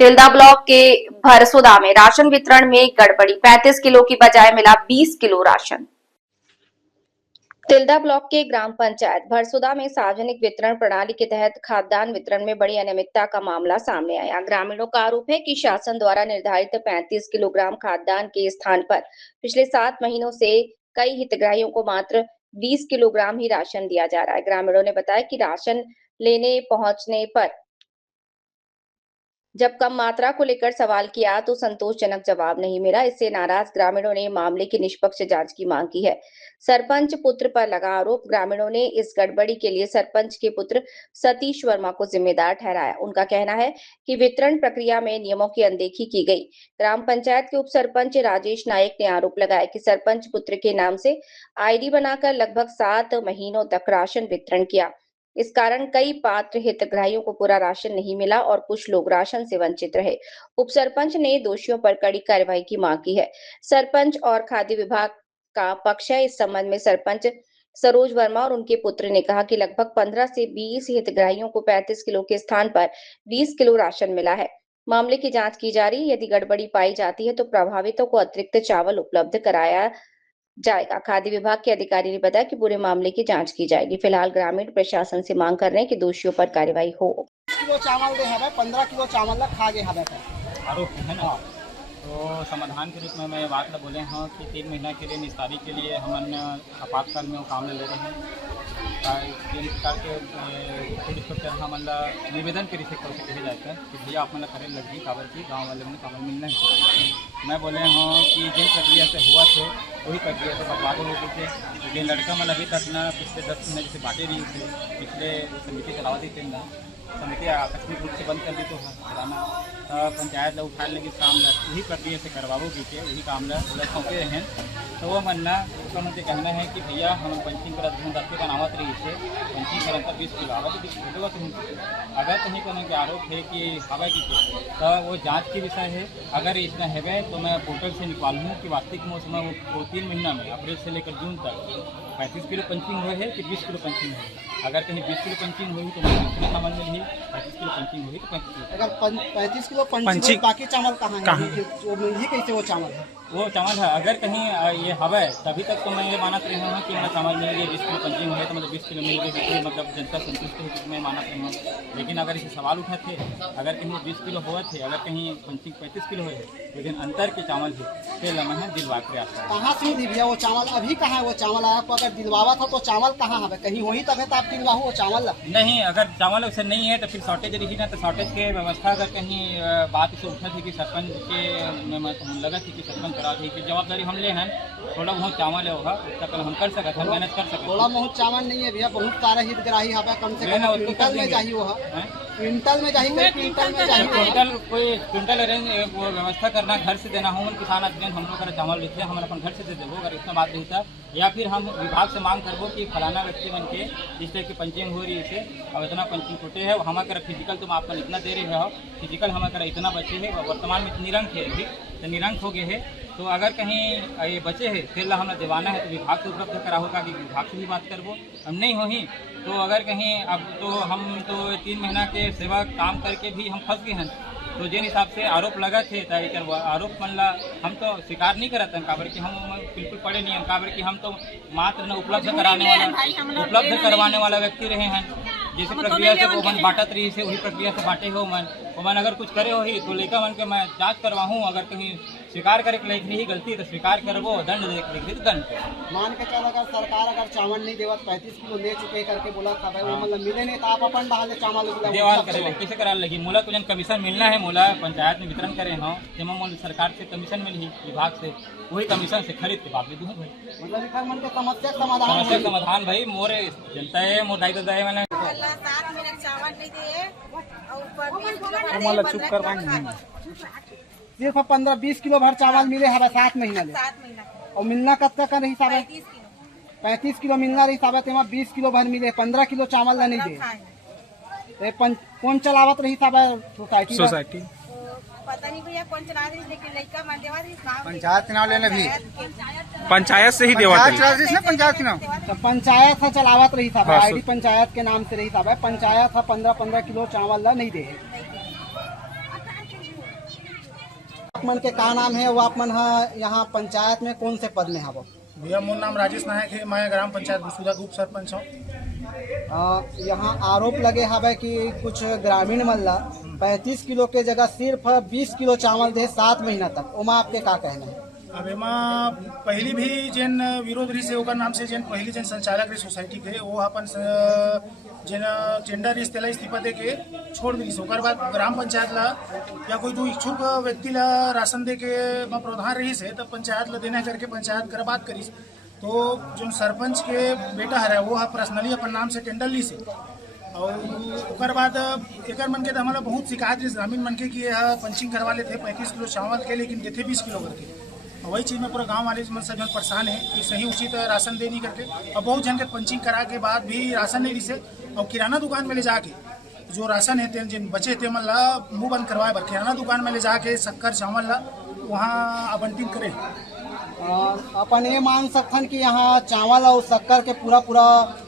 Tilda block के भरसोदा में ration वितरण में गड़बड़ी, 35 किलो की बजाय मिला 20 किलो राशन। तिल्दा ब्लॉक के ग्राम पंचायत भरसोदा में सार्वजनिक वितरण प्रणाली के तहत खाद्यान्न वितरण में बड़ी अनियमितता का मामला सामने आया। ग्रामीणों का आरोप है कि शासन द्वारा निर्धारित 35 किलोग्राम खाद्यान्न के स्थान पर पिछले 7 महीनों से कई हितग्राहियों को मात्र 20 किलोग्राम ही राशन दिया जा रहा है। ग्रामीणों ने बताया कि राशन लेने पहुंचने पर जब कम मात्रा को लेकर सवाल किया तो संतोषजनक जवाब नहीं मिला। इससे नाराज ग्रामीणों ने मामले की निष्पक्ष जांच की मांग की है। सरपंच पुत्र पर लगा आरोप। ग्रामीणों ने इस गड़बड़ी के लिए सरपंच के पुत्र सतीश वर्मा को जिम्मेदार ठहराया। उनका कहना है कि वितरण प्रक्रिया में नियमों की अनदेखी की गई। ग्राम पंचायत के उप सरपंच राजेश नायक ने आरोप लगाया कि सरपंच पुत्र के नाम से आईडी बनाकर लगभग 7 महीनों तक राशन वितरण किया। इस कारण कई पात्र हितग्राहियों को पूरा राशन नहीं मिला और कुछ लोग राशन से वंचित रहे। उप सरपंच ने दोषियों पर कड़ी कार्रवाई की मांग की है। सरपंच और खाद्य विभाग का पक्ष है। इस संबंध में सरपंच सरोज वर्मा और उनके पुत्र ने कहा कि लगभग 15 से 20 हितग्राहियों को 35 किलो के स्थान पर 20 किलो राशन मिला है। मामले की जांच की जा रही है। यदि गड़बड़ी पाई जाती है तो प्रभावितों को अतिरिक्त चावल उपलब्ध कराया जाएगा। खाद्य विभाग के अधिकारी ने बताया कि पूरे मामले की जांच की जाएगी। फिलहाल ग्रामीण प्रशासन से मांग कर रहे हैं कि दोषियों पर कार्रवाई हो। किलो चावल दे हवे 15 किलो चावल ला खा गे हवे आरोप है ना। तो समाधान के रूप में मैं ये बात ला बोले हाँ कि 3 महीना के लिए निस्तारी के लिए हम आपातकाल में वो काम ले रहे हैं। तीन प्रकार के थोड़ी छोटे हमन ला निवेदन करी से कहे जाता है कि भैया आप मन करे लगी काबर की गाँव वाले में काबर मिलना है। मैं बोले हाँ कि जिन प्रक्रिया से हुआ थे वही प्रक्रिया से बर्बाद हो गई थे। जिन लड़का मन अभी तक ना पिछले 10 महीने जैसे बांटे रही थे, पिछले समिति चलावा दी थे ना, समिति आकस्मिक रूप से बंद कर दी तो चलाना पंचायत ला उठा लेंगे काम ला वही प्रक्रिया से करवाबो की के वही काम ला सौंपे रहें। तो वो मनना मुख्यमंत्री कहना है कि भैया हम पंचिंग कर दस्ते बनावत रही से पंचिंग कर अंतर 20 किलो आवा कि फोटो कहीं अगर कहीं कोनो के आरोप है कि हवा की तो वो जांच की विषय है। अगर इसमें है तो मैं पोर्टल से निकालूँ कि वास्तविक मौसम वो 3 महीना में अप्रैल से लेकर जून तक 35 किलो पंचिंग हुए है कि 20 किलो पंचिंग है। अगर कहीं 20 किलो पंचिंग हुई तो कितने सामान में ही 35 किलो पंचिंग हुई तो 35 किलो। अगर 35 किलो पंचिंग बाकी चावल कहाँ है? वो मिली कैसे वो चावल है? वो चावल है अगर कहीं ये हवा है तभी तक तो मैं ये मानत रही हूँ कि मेरा चावल मिल गया 20 किलो पंचिंग हुई तो मतलब 20 किलो मिल गई मतलब जनता संतुष्ट है कि मैं मानत रही हूँ। लेकिन अगर इसे सवाल उठा थे अगर कहीं 20 किलो हुआ थे अगर कहीं पंचिंग 35 किलो हुए लेकिन अंतर के चावल है तो लम्हा है दिलवा प्रयास कहाँ से दी भैया वो चावल अभी कहाँ है? वो चावल आपको अगर दिलवावा था तो चावल कहाँ है? कहीं वही तब है तो आप दिलवाओ वो चावल नहीं। अगर चावल उसे नहीं है तो फिर शॉर्टेज रही ना तो शॉर्टेज के व्यवस्था अगर कहीं बात से उठा थी कि सरपंच के लगा थी कि सरपंच करा थी कि जवाबदारी हम ले हैं थोड़ा बहुत चावल है होगा उसका कल हम कर सकते हम मैनेज कर सकते। थोड़ा बहुत चावल नहीं है भैया बहुत सारा हितग्राही हवा कम से कम क्विंटल में चाहिए वो क्विंटल में चाहिए क्विंटल कोई क्विंटल अरेंज वो व्यवस्था करना घर से देना हो किसान अध्ययन हम लोग चावल लेते हैं हम अपन घर से दे देवो अगर इतना बात रहता या फिर हम विभाग से मांग करबो कि फलाना व्यक्ति बन के जिस तरह की पंचिंग हो रही है अब इतना पंचिंग टूटे है हमारा फिजिकल तुम आपका इतना दे रहे हो फिजिकल हमारा इतना बचे है वर्तमान में निरंक है अभी तो निरंक हो गए है। तो अगर कहीं ये बचे है फिर हमें दिवाना है तो विभाग से उपलब्ध करा होगा कि विभाग से भी बात करबो हम नहीं हो ही तो अगर कहीं अब तो हम तो 3 महीना के सेवा काम करके भी हम फंस गए हैं। तो जिन हिसाब से आरोप लगा थे तो आरोप मनला हम तो स्वीकार नहीं करते हैं काबर कि हम बिल्कुल पड़े नहीं हैं काबर कि हम तो मात्र न उपलब्ध करवाने वाला व्यक्ति रहे हैं। जैसे प्रक्रिया से वो मन बांटत रही से वही प्रक्रिया से बांटे हो मन अगर कुछ करे हो ही तो लेकर मन के मैं जांच करवाऊँ अगर कहीं स्वीकार करे के रही गलती तो स्वीकार करबो दंड दे दंड मान के चल अगर सरकार अगर चावल नहीं देवत 35 किलो ले चुके करके बोला था भाई वो मतलब मिले नहीं तो आप अपन बहाल चावल देवाल करे कैसे करा लगी मोला कुछ कमीशन मिलना है मोला पंचायत में वितरण करे हाँ जमा मोल सरकार से कमीशन मिली विभाग से वही कमीशन से खरीद के बाकी दूँ भाई मतलब मन के समस्या समाधान भाई मोरे जनता है मोर दायित्व दाय वाला चुप करवाएंगे सिर्फ 15-20 किलो भर चावल मिले हमें 7 महीना ले और मिलना कब तक का हिसाब है 35 किलो मिलना हिसाब है 20 किलो भर मिले 15 किलो चावल नहीं दे कौन चलावत रही हिसाब है सोसाइटी पता नहीं भैया कौन चला रही लेकिन लड़का मान देवा रही पंचायत चुनाव लेने भी पंचायत से ही देवा पंचायत है चलावत रही था आईडी पंचायत के नाम से रही था पंचायत है 15-15 किलो चावल नहीं दे आप मन के का नाम है वो आप मन यहाँ पंचायत में कौन से पद में हवो? भैया मोर नाम राजेश नायक है, मैं ग्राम पंचायत बसुधा ग्रुप सरपंच हूँ। यहाँ आरोप लगे हवे कि कुछ ग्रामीण मन ला 35 किलो के जगह सिर्फ 20 किलो चावल दे 7 महीना तक, ओमा आपके का कहना है? अब एमा पहली भी जेन विरोध रही से ओकर नाम से जेन पहली जेन संचालक रही सोसाइटी के वो अपन जेन टेंडर रही तेला इस्तीफा दे के छोड़ दी। ओकर बाद ग्राम पंचायत ला या कोई दो इच्छुक व्यक्ति ला राशन दे के प्रावधान रही से तब पंचायत ला देना करके पंचायत कर बात करी। तो जो सरपंच के बेटा है वो पर्सनली अपन नाम से टेंडर ली से और ओकर बाद एक मन के हमारा बहुत शिकायत रही ग्रामीण मन के कि यह पंचिंग करवा लेते 35 किलो चावल के लेकिन देते 20 किलो करके। वही चीज़ में पूरा गांव वाले मन से जन परेशान है कि सही उचित राशन दे नहीं करके और बहुत जन के पंचिंग करा के बाद भी राशन नहीं दिसे और किराना दुकान में ले जाके जो राशन है जिन बचे थे मन ला मुँह बंद करवाए बर किराना दुकान में ले जाके शक्कर चावल ला वहाँ आवंटित करे। अपन ये मान सकथन कि यहाँ चावल और शक्कर के पूरा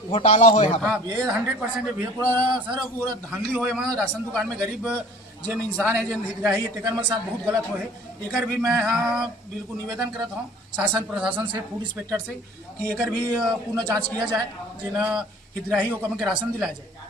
घोटाला होए है। हाँ ये 100% है भैया, पूरा सर पूरा धांधली होए वहाँ राशन दुकान में गरीब जिन इंसान है जिन हितग्राही है तेकर मन साथ बहुत गलत हो है। एकर भी मैं यहाँ बिल्कुल निवेदन करता हूँ शासन प्रशासन से, फूड इंस्पेक्टर से कि एकर भी पूर्ण जांच किया जाए जिन हितग्राही होकर के राशन दिलाया जाए।